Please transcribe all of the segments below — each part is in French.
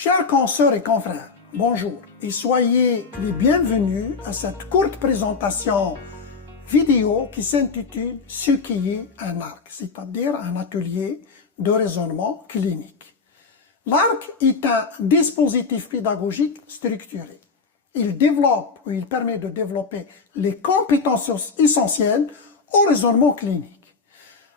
Chers consoeurs et confrères, bonjour et soyez les bienvenus à cette courte présentation vidéo qui s'intitule « Ce qui est un arc », c'est-à-dire un atelier de raisonnement clinique. L'arc est un dispositif pédagogique structuré. Il développe ou il permet de développer les compétences essentielles au raisonnement clinique.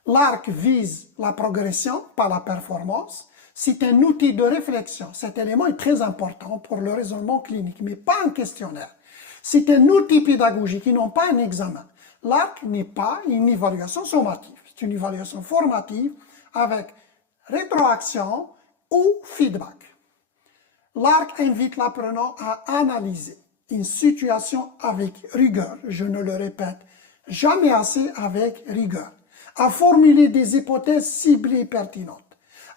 L'arc vise la progression par la performance. C'est un outil de réflexion. Cet élément est très important pour le raisonnement clinique, mais pas un questionnaire. C'est un outil pédagogique et non pas un examen. L'arc n'est pas une évaluation sommative. C'est une évaluation formative avec rétroaction ou feedback. L'arc invite l'apprenant à analyser une situation avec rigueur. Je ne le répète jamais assez, avec rigueur. À formuler des hypothèses ciblées et pertinentes,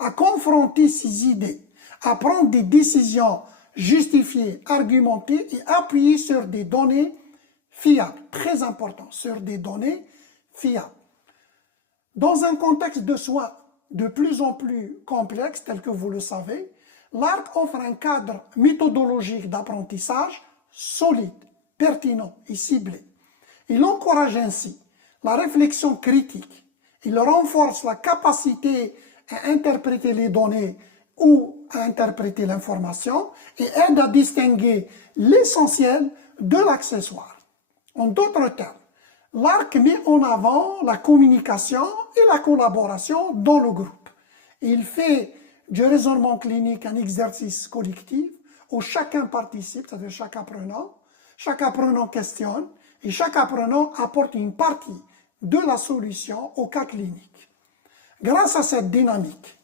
à confronter ses idées, à prendre des décisions justifiées, argumentées et appuyées sur des données fiables. Très important, sur des données fiables. Dans un contexte de soins de plus en plus complexe, tel que vous le savez, l'arc offre un cadre méthodologique d'apprentissage solide, pertinent et ciblé. Il encourage ainsi la réflexion critique. Il renforce la capacité à interpréter les données ou à interpréter l'information et aide à distinguer l'essentiel de l'accessoire. En d'autres termes, l'arc met en avant la communication et la collaboration dans le groupe. Il fait du raisonnement clinique un exercice collectif où chacun participe, c'est-à-dire chaque apprenant questionne et chaque apprenant apporte une partie de la solution au cas clinique. Grâce à cette dynamique,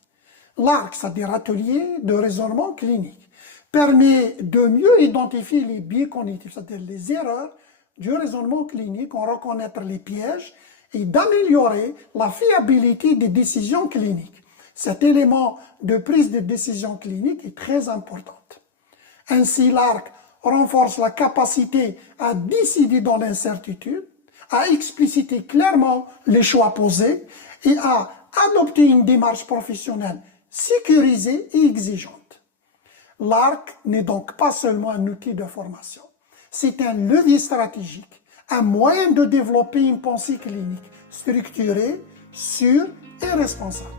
l'arc, c'est-à-dire atelier de raisonnement clinique, permet de mieux identifier les biais cognitifs, c'est-à-dire les erreurs du raisonnement clinique, en reconnaître les pièges et d'améliorer la fiabilité des décisions cliniques. Cet élément de prise de décision clinique est très important. Ainsi, l'arc renforce la capacité à décider dans l'incertitude, à expliciter clairement les choix posés et à adopter une démarche professionnelle sécurisée et exigeante. L'arc n'est donc pas seulement un outil de formation, c'est un levier stratégique, un moyen de développer une pensée clinique structurée, sûre et responsable.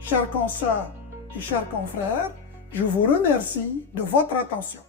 Chers consoeurs et chers confrères, je vous remercie de votre attention.